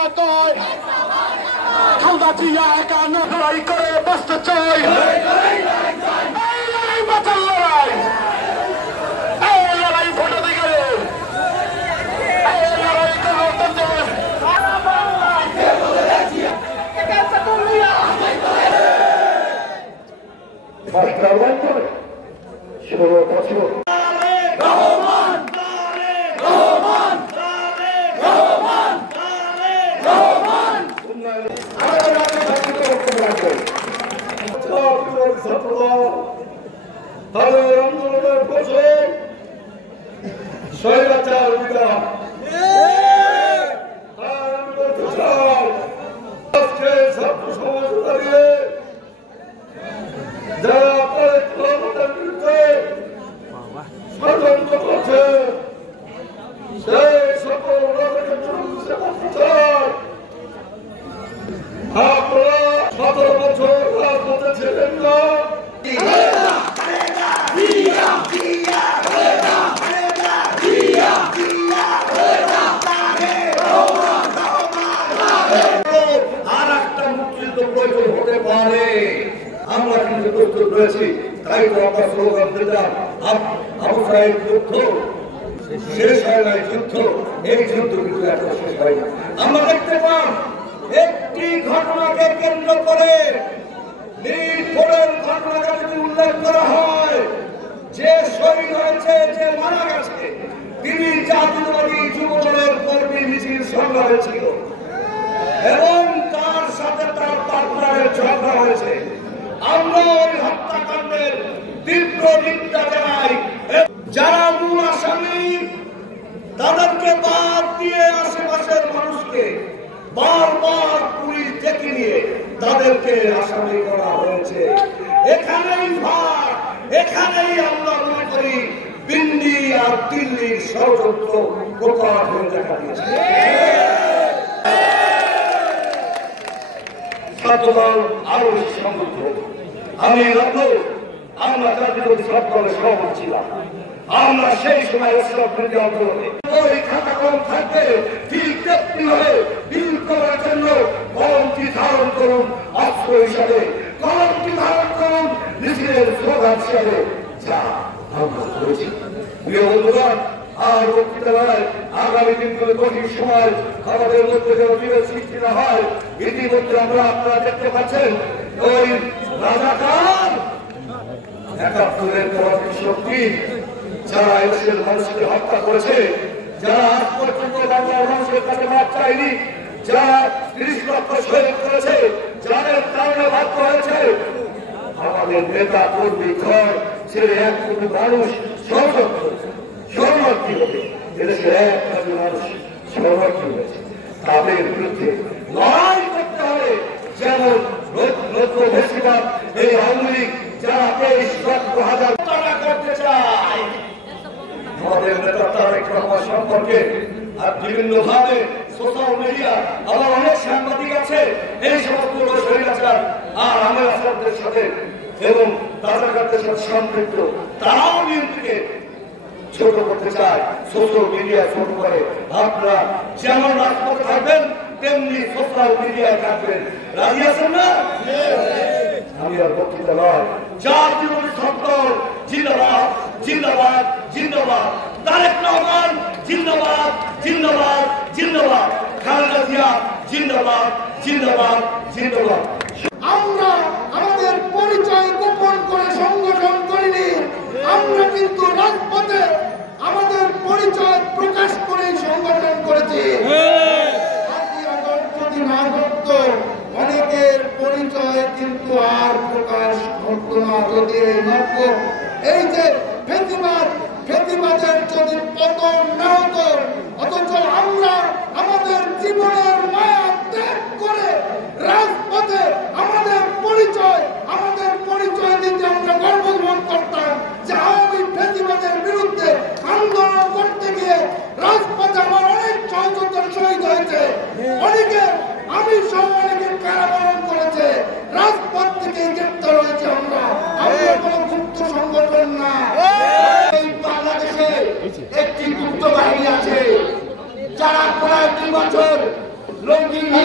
যারা কয় খালদা জিয়া একা লড়াই করে বসতে চাই, এই লড়াই বাঁচার লড়াই, এই লড়াই ভোটাধিকারের, এই লড়াই গণতন্ত্রের। ষোলো বছর তাদের আন্দোলনের ফসল স্বৈরাচার বিধান। আমি বলতে চাই আজকে ছাত্র সমাজ দাঁড়িয়ে যারা আপনাদের ক্ষমতার বিরুদ্ধে ষড়যন্ত্র করছে সেই সকল চাই আপনারা 17 বছর রাজপথে ছিলেন না, আর একটা মুক্তিযুদ্ধ প্রয়োজন হতে পারে। আমরা কিন্তু প্রস্তুত রয়েছি, তাই তো আমরা স্লোগান দিলাম আবু সাইদ যুদ্ধ শেষ হয় নাই, যুদ্ধ এই যুদ্ধ কিন্তু এখনো শেষ হয়নি। আমরা দেখতে পাই একটি ঘটনাকে কেন্দ্র করে নীলপোড়ের ঘটনাকে যদি উল্লেখ করা হয়, যে শহীদ হয়েছে, যে মারা গেছে, তিনি জাতীয়তাবাদী যুবদলের কর্মী মিছিল সংগ্রামে ছিল এবং তার সাথে তার পার্টনারের ঝগড়া হয়েছে। আমরা ওই হত্যাকাণ্ডের তীব্র নিন্দা জানাই। যারা মূল আসামি তাদেরকে বাদ দিয়ে আশেপাশের মানুষকে বারবার পুলিশ ডেকে নিয়ে তাদেরকে আসামি করা হয়েছে। এখানেই ভাগ, এখানেই আমরা মনে করি দিল্লি আর দিল্লির ষড়যন্ত্র প্রকাশ হয়ে দেখা দিয়েছে। ছাত্রদল আরো সমৃদ্ধ। আমি আমরা জাতীয়তাবাদী ছাত্রদলের সভাপতি ছিলাম। আমরা সেই সময় বিরোধী আন্দোলনে ওই খাতা কলম থাকবে, বিল তেমনি হলে বিল করার জন্য কলমটি ধারণ করুন অস্ত্র হিসাবে, কলমটি ধারণ করুন মিছিলের স্লোগান হিসাবে, যা আমরা করেছি। প্রিয় বন্ধুগণ, আর বক্তৃতা নয়, আগামী দিনগুলো কঠিন সময় আমাদের মধ্যে যেন বিরোধ সৃষ্টি না হয়। ইতিমধ্যে আমরা আপনারা দেখতে পাচ্ছেন ওই রাজাকার ৭১-এর পরবর্তী শক্তি যারা এদেশের মানুষকে হত্যা করেছে, যারা আজ পর্যন্ত বাংলার মানুষের কাছে মাপ চায়নি, যারা ৩০ লক্ষ শহীদ করেছে, যাদের কারণে বাধ্য হয়েছে আমাদের নেতা কর্মী ঘর ছেড়ে এক কোটি মানুষ শরণার্থী হবে, এদেশের ১ কোটি মানুষ শরণার্থী হয়েছে। তাদের বিরুদ্ধে লড়াই করতে হবে। যেমন বেশিরভাগ এই আওয়ামী লীগ যারা ২৩ লক্ষ হাজার টাকা করতে চায়, আমাদের নেতা তারেক রহমান সম্পর্কে আর বিভিন্ন ভাবে সোশ্যাল মিডিয়া আমার অনেক সাংবাদিক আছে এই সমস্ত স্বৈরাচার আর আমার আসাদের সাথে এবং রাজাকারদের সাথে সম্পৃক্ত, তারাও নিয়ন্ত্রণকে ছোট করতে চায়, সোশ্যাল মিডিয়া ছোট করে। আপনারা যেমন রাজপথে থাকবেন তেমনি সোশ্যাল মিডিয়ায় থাকবেন। রাজি আছেন না? আমি আর বক্তৃতা নয়, জাতীয়তাবাদী ছাত্রদল জিন্দাবাদ, জিন্দাবাদ, জিন্দাবাদ। তারেক রহমান জিন্দাবাদ, জিন্দাবাদ, জিন্দাবাদ। খালেদা জিয়া জিন্দাবাদ, জিন্দাবাদ, জিন্দাবাদ। আমরা আমাদের পরিচয় গোপন করে সংগঠন করিনি, আমরা কিন্তু রাজপথে আমাদের পরিচয় প্রকাশ করে সংগঠন করেছি। যদি না করত অনেকের পরিচয় কিন্তু আর প্রকাশ করত না। যদি এই যে ফেতিবাদের যদি পতন না হতো, অথচ আমরা আমাদের জীবনের মায়া ত্যাগ করে রাজপথে আমাদের পরিচয় দিতে আমরা গর্ববোধ করতাম যে আওয়ামী ফেতিবাদের বিরুদ্ধে আন্দোলন করতে গিয়ে রাজপথে আমার অনেক সহযোদ্ধার শহীদ হয়েছে, অনেকে আমি সহ অনেকের কারাবরণ করেছে, রাজপথ থেকে গ্রেপ্তার হয়েছে। আমরা কোনো গুপ্ত সংগঠন না। এই বাংলাদেশে একটি গুপ্ত বাহিনী আছে যারা প্রায় 2 বছর স্বাধীন